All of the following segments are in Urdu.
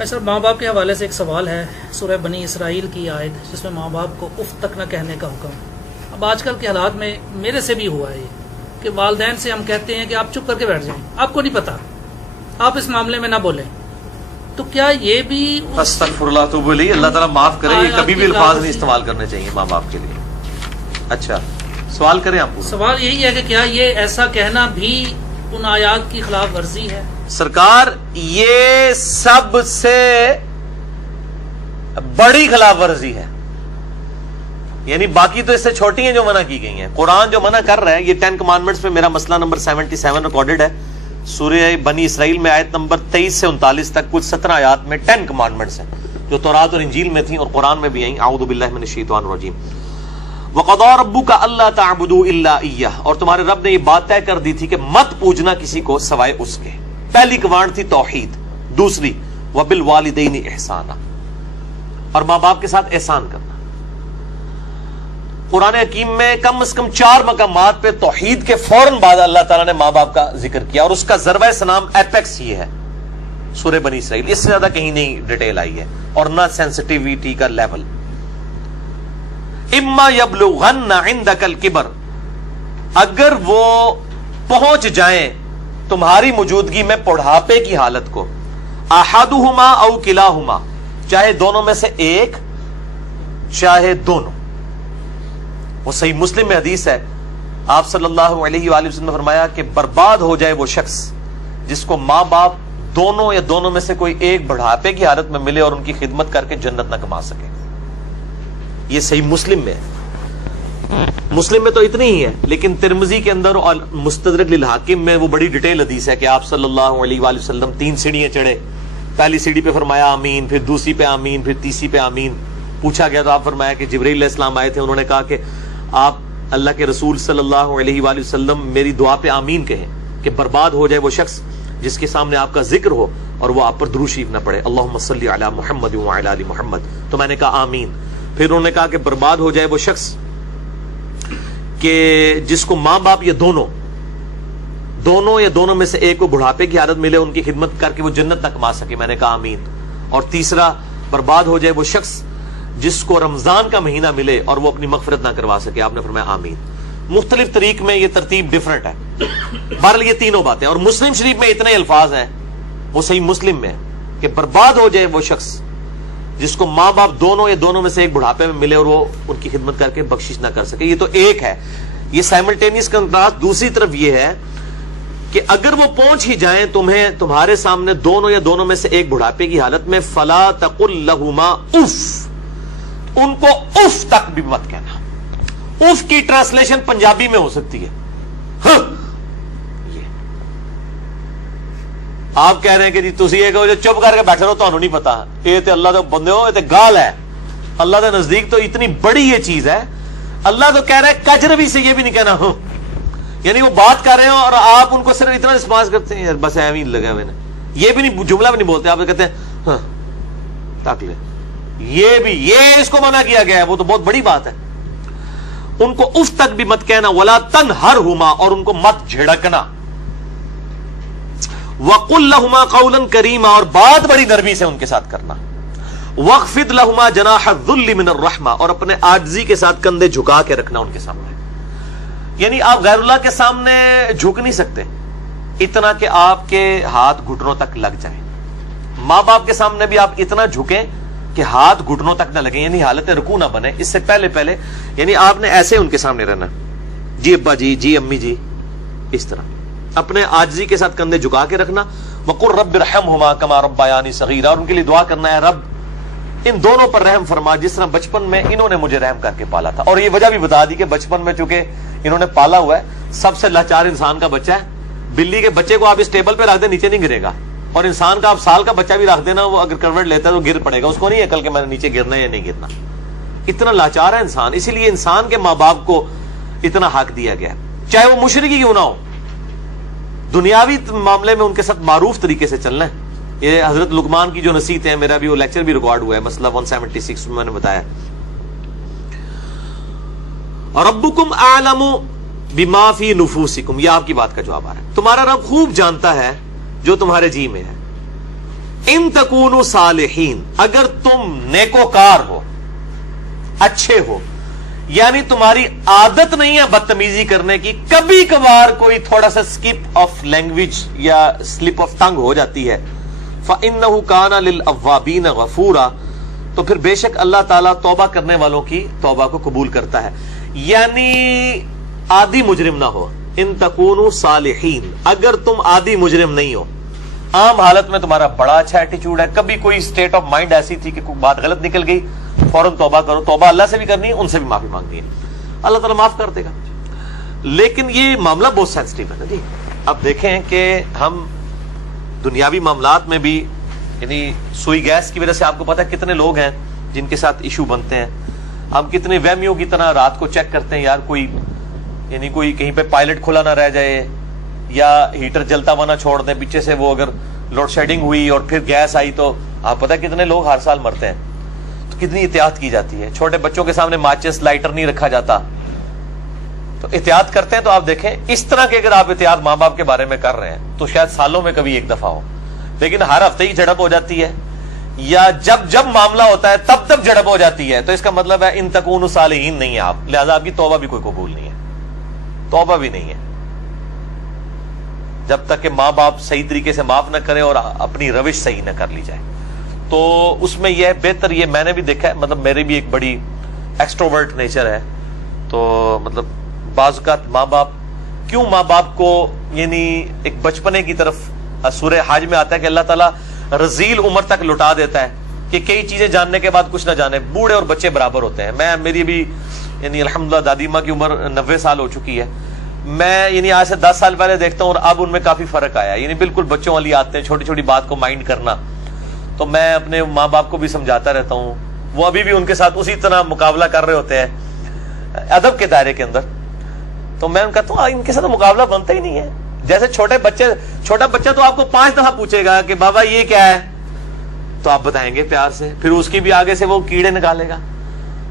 ایسا ماں باپ کے حوالے سے ایک سوال ہے، سورہ بنی اسرائیل کی آیت جس میں ماں باپ کو اف تک نہ کہنے کا حکم۔ اب آج کل کے حالات میں میرے سے بھی ہوا ہے یہ کہ والدین سے ہم کہتے ہیں کہ آپ چپ کر کے بیٹھ جائیں، آپ کو نہیں پتا، آپ اس معاملے میں نہ بولیں، تو کیا یہ بھی استغفر اللہ توب الیہ، اللہ تعالیٰ معاف کرے، یہ کبھی بھی الفاظ نہیں استعمال کرنے چاہیے ماں باپ کے لیے۔ اچھا سوال کریں آپ؟ سوال یہی ہے کہ کیا یہ ایسا کہنا بھی ان آیات کی خلاف ورزی ہے؟ سرکار یہ سب سے بڑی خلاف ورزی ہے، یعنی باقی تو اس سے چھوٹی ہیں جو منع کی گئی ہیں۔ قرآن جو منع کر رہا ہے، یہ 10 کمانڈمنٹس میں میرا مسئلہ نمبر 77 ریکارڈڈ ہے، سورہ بنی اسرائیل میں آیت نمبر 23 سے 39 تک کل 17 آیات میں 10 کمانڈمنٹس ہیں جو تورات اور انجیل میں تھیں اور قرآن میں بھی آئیں۔ اعوذ باللہ من الشیطان الرجیم۔ وَقَضَىٰ رَبُّكَ أَلَّا تَعْبُدُوا إِلَّا إِيَّهُ، اور تمہارے رب نے یہ بات طے کر دی تھی کہ مت پوجنا کسی کو سوائے اس کے۔ پہلی کمانڈ تھی توحید، دوسری وَبِالْوَالِدَيْنِ إِحْسَانًا، اور ماں باپ کے ساتھ احسان کرنا۔ قرآن حکیم میں کم از کم 4 مقامات پہ توحید کے فوراً بعد اللہ تعالیٰ نے ماں باپ کا ذکر کیا، اور اس کا ضربہ سلام ایپیکس یہ ہے سورہ بنی اسرائیل، اس سے زیادہ کہیں نہیں ڈیٹیل آئی ہے اور نہ سینسٹیویٹی کا لیول۔ اما یبلغن عندک الکبر، اگر وہ پہنچ جائیں تمہاری موجودگی میں بڑھاپے کی حالت کو، احدہما او کلاہما، چاہے دونوں میں سے ایک چاہے دونوں۔ وہ صحیح مسلم میں حدیث ہے، آپ صلی اللہ علیہ وآلہ وسلم نے فرمایا کہ برباد ہو جائے وہ شخص جس کو ماں باپ دونوں یا دونوں میں سے کوئی ایک بڑھاپے کی حالت میں ملے اور ان کی خدمت کر کے جنت نہ کما سکے۔ یہ صحیح مسلم میں ہے، مسلم میں تو اتنی ہی ہے، لیکن ترمذی کے اندر اور مستدرک للحاکم میں وہ بڑی ڈیٹیل حدیث ہے کہ آپ صلی اللہ علیہ وآلہ وسلم 3 سیڑھیاں چڑھے، پہلی سیڑھی پہ فرمایا آمین، پھر دوسری پہ آمین، پھر تیسری پہ آمین۔ پوچھا گیا تو آپ فرمایا کہ جبرائیل علیہ السلام آئے تھے، انہوں نے کہا کہ آپ اللہ کے رسول صلی اللہ علیہ وآلہ وسلم میری دعا پہ آمین کہیں کہ برباد ہو جائے وہ شخص جس کے سامنے آپ کا ذکر ہو اور وہ آپ پر درود شریف نہ پڑھے، اللہم صلی علی محمد وعلی آل محمد، تو میں نے کہا آمین۔ پھر انہوں نے کہا کہ برباد ہو جائے وہ شخص کہ جس کو ماں باپ یا دونوں یا دونوں میں سے ایک کو بڑھاپے کی حالت ملے، ان کی خدمت کر کے وہ جنت نہ کما سکے، میں نے کہا آمین۔ اور تیسرا، برباد ہو جائے وہ شخص جس کو رمضان کا مہینہ ملے اور وہ اپنی مغفرت نہ کروا سکے، آپ نے فرمایا آمین۔ مختلف طریق میں یہ ترتیب ڈیفرنٹ ہے، بہرحال یہ تینوں باتیں۔ اور مسلم شریف میں اتنے الفاظ ہیں، وہ صحیح مسلم میں کہ برباد ہو جائے وہ شخص جس کو ماں باپ دونوں یا دونوں میں سے ایک بڑھاپے میں ملے اور وہ ان کی خدمت کر کے بخشش نہ کر سکے۔ یہ تو ایک ہے، یہ سائملٹینیس کنٹراسٹ۔ دوسری طرف یہ ہے کہ اگر وہ پہنچ ہی جائیں تمہارے سامنے دونوں یا دونوں میں سے ایک بڑھاپے کی حالت میں، فلا تقل لہما اف، ان کو اف تک بھی مت کہنا۔ اف کی ٹرانسلیشن پنجابی میں ہو سکتی ہے یہ آپ کہہ رہے ہیں کہ جی تسی یہ کہو جو چپ کر کے بیٹھے رہو، تانوں نہیں پتا، یہ تے اللہ دے بندے ہو، یہ تے گال ہے، اللہ دے نزدیک تو اتنی بڑی یہ چیز ہے۔ اللہ تو کہہ رہا ہے کجروی سے یہ بھی نہیں کہنا ہوں، یعنی وہ بات کر رہے ہو اور آپ ان کو صرف اتنا رسپانس کرتے ہیں، بس ایویں لگے ہوئے، یہ بھی نہیں، جملہ بھی نہیں بولتے، آپ کہتے ہیں ہاں تاک لے، یہ اس کو منع کیا گیا ہے، وہ تو بہت بڑی بات ہے۔ ان کو اف تک بھی مت کہنا، ولا تنہرہما، اور ان کو مت جھڑکنا، وقل لہما قولا کریما، اور بات بڑی نرمی سے ان کے ساتھ کرنا، واخفض لہما جناح الذل من الرحمہ، اور اپنے عاجزی کے ساتھ کندھے جھکا کے رکھنا ان کے سامنے۔ یعنی آپ غیر اللہ کے سامنے جھک نہیں سکتے اتنا کہ آپ کے ہاتھ گھٹنوں تک لگ جائیں، ماں باپ کے سامنے بھی آپ اتنا جھکیں کہ ہاتھ گھٹنوں تک نہ لگیں، یعنی حالت رکوع نہ بنے، اس سے پہلے یعنی آپ نے ایسے ان کے سامنے رہنا، جی ابا جی، جی امی جی، اس طرح اپنے عاجزی کے ساتھ کندھے جھکا کے رکھنا۔ وقل رب ارحمہما کما ربیانی صغیرا، اور ان کے لیے دعا کرنا ہے رب ان دونوں پر رحم فرما جس طرح بچپن میں انہوں نے مجھے رحم کر کے پالا تھا۔ اور یہ وجہ بھی بتا دی کہ بچپن میں چونکہ انہوں نے پالا ہوا ہے، سب سے لاچار انسان کا بچہ ہے، بلی کے بچے کو آپ اس ٹیبل پہ رکھ دیں نیچے نہیں گرے گا، اور انسان کا آپ سال کا بچہ بھی رکھ دینا، وہ اگر کروٹ لیتا ہے تو گر پڑے گا، اس کو نہیں عقل کہ میں نے نیچے گرنا ہے یا نہیں گرنا، اتنا لاچار ہے انسان۔ اسی لیے انسان کے ماں باپ کو اتنا حق دیا گیا، چاہے وہ مشرک ہی کیوں نہ ہو، دنیاوی معاملے میں ان کے ساتھ معروف طریقے سے چلنا ہے۔ یہ حضرت لقمان کی جو نصیحت ہے، میرا بھی وہ لیکچر بھی ریکارڈ ہوا ہے، مسئلہ 176 میں نے بتایا، ربکم اعلم بما فی نفوسکم، یہ آپ کی بات کا جواب آ رہا ہے، تمہارا رب خوب جانتا ہے جو تمہارے جی میں ہے، ان تکونوا صالحین، اگر تم نیکوکار ہو، اچھے ہو، یعنی تمہاری عادت نہیں ہے بدتمیزی کرنے کی، کبھی کبھار کوئی تھوڑا سا سکپ آف لینگویج یا سلپ آف ٹنگ ہو جاتی ہے، فَإِنَّهُ كَانَ لِلْأَوَّابِينَ غَفُورًا، تو پھر بے شک اللہ تعالیٰ توبہ کرنے والوں کی توبہ کو قبول کرتا ہے. یعنی عادی مجرم نہ ہو. ان تکونوا صالحین، اگر تم عادی مجرم نہیں ہو، عام حالت میں تمہارا بڑا اچھا ایٹیچیوڈ ہے، کبھی کوئی اسٹیٹ آف مائنڈ ایسی تھی کہ کوئی بات غلط نکل گئی، فوراً توبہ کرو. توبہ اللہ سے بھی کرنی ہے، ان سے بھی معافی مانگنی ہے، اللہ تعالیٰ معاف کر دے گا. لیکن یہ معاملہ بہت سینسٹیو ہے نا جی. اب دیکھیں کہ ہم دنیاوی معاملات میں بھی، یعنی سوئی گیس کی وجہ سے آپ کو پتا ہے کتنے لوگ ہیں جن کے ساتھ ایشو بنتے ہیں. ہم کتنے وہمیوں کی طرح رات کو چیک کرتے ہیں، یار کوئی یعنی کوئی کہیں پہ پائلٹ کھلا نہ رہ جائے، یا ہیٹر جلتا ہوا نہ چھوڑ دیں پیچھے سے، وہ اگر لوڈ شیڈنگ ہوئی اور پھر گیس آئی تو آپ پتہ کتنے لوگ ہر سال مرتے ہیں. تو کتنی احتیاط کی جاتی ہے. چھوٹے بچوں کے سامنے ماچس لائٹر نہیں رکھا جاتا، تو احتیاط کرتے ہیں. تو آپ دیکھیں اس طرح کے اگر آپ احتیاط ماں باپ کے بارے میں کر رہے ہیں تو شاید سالوں میں کبھی ایک دفعہ ہو، لیکن ہر ہفتے ہی جھڑپ ہو جاتی ہے، یا جب معاملہ ہوتا ہے تب جھڑپ ہو جاتی ہے، تو اس کا مطلب ہے ان تکونوا صالحین نہیں ہے آپ، لہذا آپ کی توبہ بھی کوئی قبول نہیں ہے. توبہ بھی نہیں ہے جب تک کہ ماں باپ صحیح طریقے سے معاف نہ کرے اور اپنی روش صحیح نہ کر لی جائے. تو اس میں یہ بہتر، یہ میں نے بھی دیکھا ہے، مطلب میری بھی ایک بڑی ایکسٹروورٹ نیچر ہے، تو مطلب بعض اوقات ماں باپ کو یعنی ایک بچپنے کی طرف، سورہ حج میں آتا ہے کہ اللہ تعالیٰ رذیل عمر تک لٹا دیتا ہے کہ کئی چیزیں جاننے کے بعد کچھ نہ جانے. بوڑھے اور بچے برابر ہوتے ہیں. میری بھی یعنی الحمدللہ دادی ماں کی عمر 90 سال ہو چکی ہے. میں یعنی آج سے 10 سال پہلے دیکھتا ہوں اور اب ان میں کافی فرق آیا. یعنی بالکل بچوں والی آتے ہیں، چھوٹی چھوٹی بات کو مائنڈ کرنا. تو میں اپنے ماں باپ کو بھی سمجھاتا رہتا ہوں، وہ ابھی بھی ان کے ساتھ اسی طرح مقابلہ کر رہے ہوتے ہیں ادب کے دائرے کے اندر. تو میں ان کہتا ہوں ان کے ساتھ مقابلہ بنتا ہی نہیں ہے. جیسے چھوٹا بچہ تو آپ کو 5 دفعہ پوچھے گا کہ بابا یہ کیا ہے، تو آپ بتائیں گے پیار سے، پھر اس کی بھی آگے سے وہ کیڑے نکالے گا.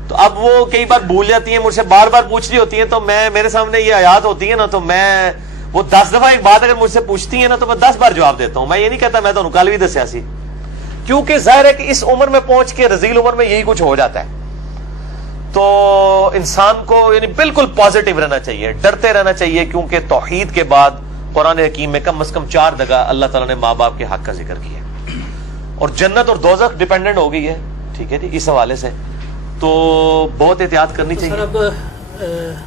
تو اب وہ کئی بار بھول جاتی ہیں، مجھ سے بار بار پوچھ رہی ہوتی ہیں، تو میرے سامنے یہ آیات ہوتی ہے نا، تو میں وہ 10 دفعہ ایک بات اگر مجھ سے پوچھتی ہیں نا تو میں 10 بار جواب دیتا ہوں. میں یہ نہیں کہتا میں تو کل بھی دسیا سی، کیونکہ ظاہر ہے کہ اس عمر میں پہنچ کے رذیل عمر میں یہی کچھ ہو جاتا ہے. تو انسان کو یعنی بالکل پازیٹیو رہنا چاہیے، ڈرتے رہنا چاہیے، کیونکہ توحید کے بعد قرآن حکیم میں کم از کم 4 جگہ اللہ تعالیٰ نے ماں باپ کے حق کا ذکر کیا ہے، اور جنت اور دوزخ ڈیپینڈنٹ ہو گئی ہے. ٹھیک ہے جی، اس حوالے سے تو بہت احتیاط کرنی چاہیے. سر اب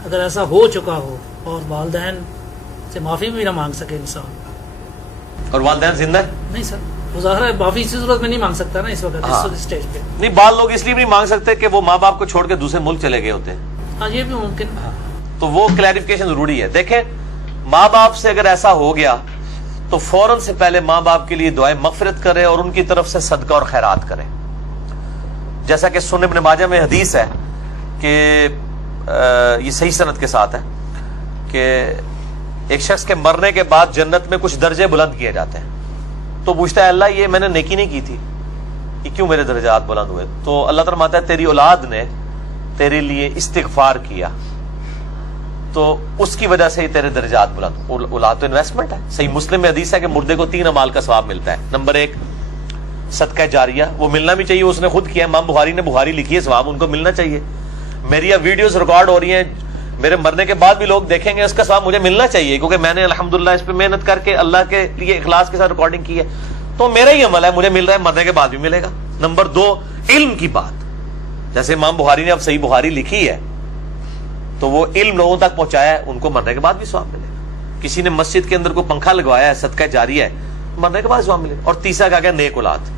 اگر ایسا ہو چکا ہو اور والدین سے معافی بھی نہ مانگ سکے انسان، اور والدین زندہ ہے نہیں سر، ظاہر ہے معافی کی ضرورت میں نہیں مانگ سکتا نا اس وقت اس اسٹیج پہ. نہیں، بعض لوگ اس لیے بھی نہیں مانگ سکتے کہ وہ ماں باپ کو چھوڑ کے دوسرے ملک چلے گئے ہوتے ہیں. ہاں یہ بھی ممکن ہے. تو وہ کلیریفیکیشن ضروری ہے. دیکھیں ماں باپ سے اگر ایسا ہو گیا تو فوراً سے پہلے ماں باپ کے لیے دعائیں مغفرت کرے اور ان کی طرف سے صدقہ اور خیرات کرے. جیسا کہ سنن ابن ماجہ میں حدیث ہے کہ یہ صحیح سند کے ساتھ ہے کہ ایک شخص کے مرنے کے بعد جنت میں کچھ درجے بلند کیے جاتے ہیں. تو پوچھتا ہے اللہ یہ میں نے نیکی نہیں کی تھی، یہ کیوں میرے درجات بلند ہوئے؟ تو اللہ تعالیٰ فرماتا ہے تیری اولاد نے تیرے لیے استغفار کیا تو اس کی وجہ سے ہی تیرے درجات بلند. اولاد تو انویسٹمنٹ ہے. صحیح مسلم میں حدیث ہے کہ مردے کو 3 اعمال کا ثواب ملتا ہے. نمبر 1 صدقہ جاریہ، وہ ملنا بھی چاہیے، اس نے خود کیا. امام بخاری نے بخاری لکھی ہے، ثواب ان کو ملنا چاہیے. میری اب ویڈیوز ریکارڈ ہو رہی ہیں، میرے مرنے کے بعد بھی لوگ دیکھیں گے، اس کا ثواب مجھے ملنا چاہیے کیونکہ میں نے الحمدللہ اس پہ محنت کر کے اللہ کے لیے اخلاص کے ساتھ ریکارڈنگ کی ہے. تو میرا ہی عمل ہے، مجھے مل رہا ہے، مرنے کے بعد بھی ملے گا. نمبر 2 علم کی بات، جیسے امام بخاری نے اب صحیح بخاری لکھی ہے تو وہ علم لوگوں تک پہنچایا ہے، ان کو مرنے کے بعد بھی ثواب ملے گا. کسی نے مسجد کے اندر کوئی پنکھا لگوایا ہے، صدقہ جاریہ ہے، مرنے کے بعد ثواب ملے گا. اور تیسرا کہا گیا نیک اولاد،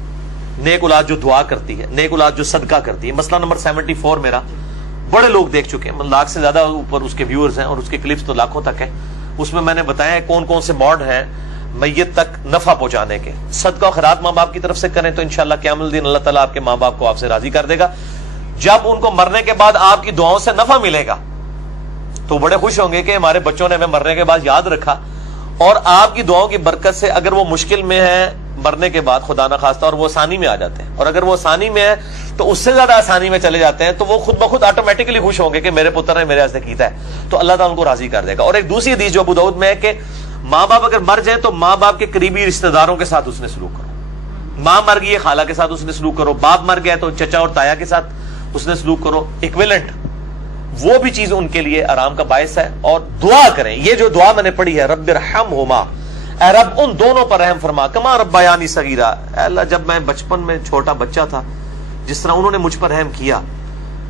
نیک اولاد جو دعا کرتی ہے، نیک اولاد جو صدقہ کرتی ہے. مسئلہ نمبر 74 میرا بڑے لوگ دیکھ چکے ہیں، لاکھ سے زیادہ اوپر اس کے ویورز ہیں اور اس کے کلپس تو لاکھوں تک ہیں. اس میں نے بتایا ہے کون کون سے موڈ ہیں میت تک نفع پہنچانے کے. صدقہ و خیرات ماں باپ کی طرف سے کریں تو انشاءاللہ قیامت الدین اللہ تعالیٰ آپ کے ماں باپ کو آپ سے راضی کر دے گا. جب ان کو مرنے کے بعد آپ کی دعاؤں سے نفع ملے گا تو بڑے خوش ہوں گے کہ ہمارے بچوں نے ہمیں مرنے کے بعد یاد رکھا. اور آپ کی دعاؤں کی برکت سے اگر وہ مشکل میں ہے مرنے کے بعد خدا نہ خواستہ اور وہ آسانی میں آ جاتے ہیں، اور اگر وہ آسانی میں ہے تو اس سے زیادہ آسانی میں چلے جاتے ہیں، تو وہ خود بخود آٹومیٹکلی خوش ہوں گے کہ میرے پتر نے میرے واسطے کیتا ہے، تو اللہ تعالیٰ ان کو راضی کر دے گا. اور ایک دوسری حدیث جو ابو داؤد میں ہے کہ ماں باپ اگر مر جائیں تو ماں باپ کے قریبی رشتہ داروں کے ساتھ اس نے سلوک کرو. ماں مر گئی ہے خالہ کے ساتھ اس نے سلوک کرو، باپ مر گیا تو چچا اور تایا کے ساتھ اس نے سلوک کرو، ایکویلنٹ وہ بھی چیز ان کے لیے آرام کا باعث ہے. اور دعا کریں، یہ جو دعا میں نے پڑھی ہے رب ارحمہما، اے رب ان دونوں پر رحم فرما، کما ربیانی صغیرہ، اے اللہ جب میں بچپن میں چھوٹا بچہ تھا جس طرح انہوں نے مجھ پر رحم کیا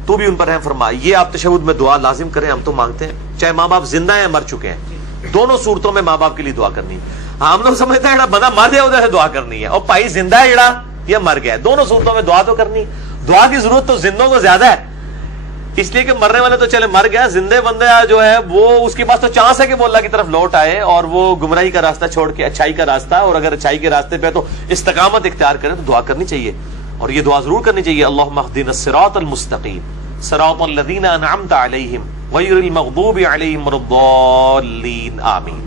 تو بھی ان پر رحم فرما. یہ آپ تشہد میں دعا لازم کریں، ہم تو مانگتے ہیں چاہے ماں باپ زندہ ہیں مر چکے ہیں، دونوں صورتوں میں ماں باپ کے لیے دعا کرنی ہے. ہم لوگ سمجھتے ہیں بندہ مر جائے ادھر سے دعا کرنی ہے، اور بھائی زندہ ہے جڑا یہ مر گیا، دونوں صورتوں میں دعا تو کرنی. دعا کی ضرورت تو زندوں کو زیادہ ہے، اس لیے کہ مرنے والے تو چلے مر گیا، زندے بندے جو ہے وہ اس کے پاس تو چانس ہے کہ وہ اللہ کی طرف لوٹ آئے اور وہ گمراہی کا راستہ چھوڑ کے اچھائی کا راستہ، اور اگر اچھائی کے راستے پہ تو استقامت اختیار کرے تو دعا کرنی چاہیے. اور یہ دعا ضرور کرنی چاہیے، اللہم اہدنا الصراط المستقیم صراط الذین انعمت علیہم غیر المغضوب علیہم ولا الضالین، آمین.